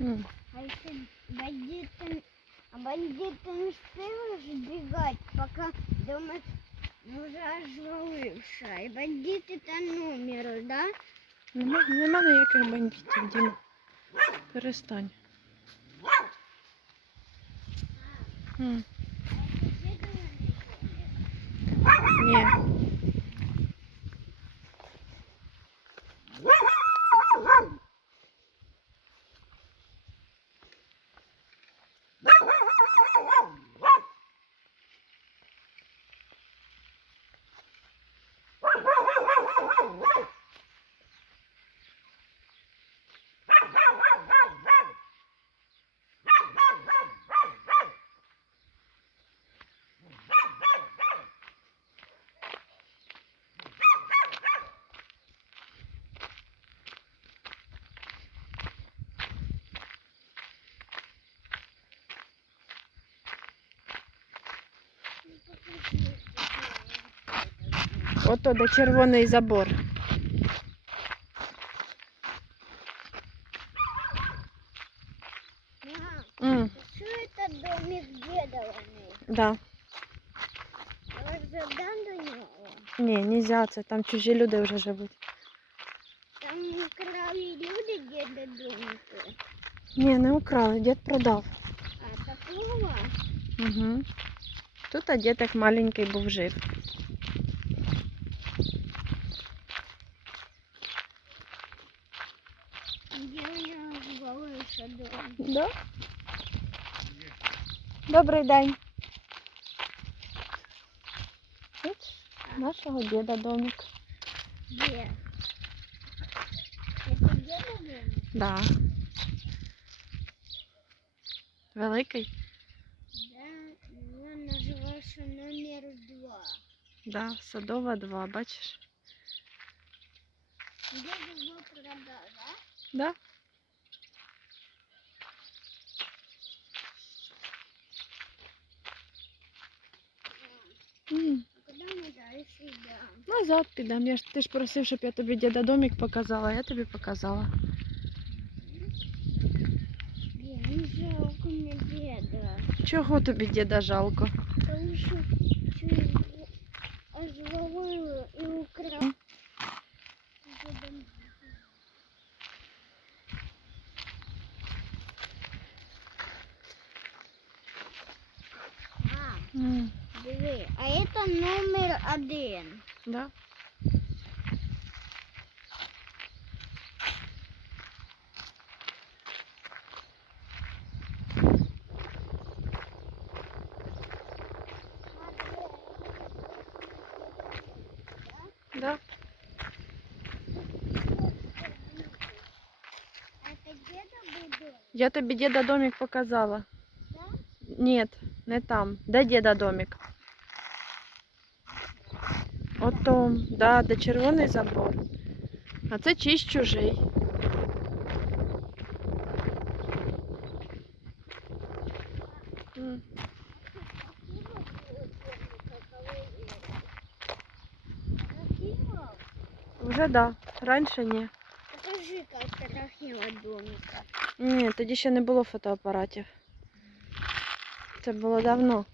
М. А если бандиты, а бандиты не успевают сбегать, пока думают, ну уже оживившая. И бандиты там умерли, да? Нема, нема ніяких бандитів, Діма. Перестань. М. Ні. Ото де червоний забор. Мам, М. что это домик дедовый? Да. Я вас задам до него. Ні, нельзя, це там чужі люди вже живуть. Там украли люди деда домика. Ні, не украли, дід продав. А такого? Угу. Тут а дід як маленький був жив. Да? Добрий день. Бачиш, нашого діда домик. Где? Это деда домик? Да. Великий? Да, он назывался номер два. Да, садова 2, бачиш? Деда его продал, да? Да? М, А куда мы дальше идем? Назад підемо. Я ж ти ж просив, щоб я тобі діда домик показала, я тобі показала. Блин, не жалко мне деда. Чого тобі діда жалко? Потому что через оживало и украл. Дедом. А, М, диви, а это номер один. Да? Да. Это деда был дом, Я тобі діда домик показала. да? Ні, не там. Де діда домик? Ото, да, де червоний забор. А це чийсь чужий. М, Красиво. Вже да. Раніше ні. Покажи, как красиво домика. Ні, тоді ще не було фотоапаратів. Це було давно.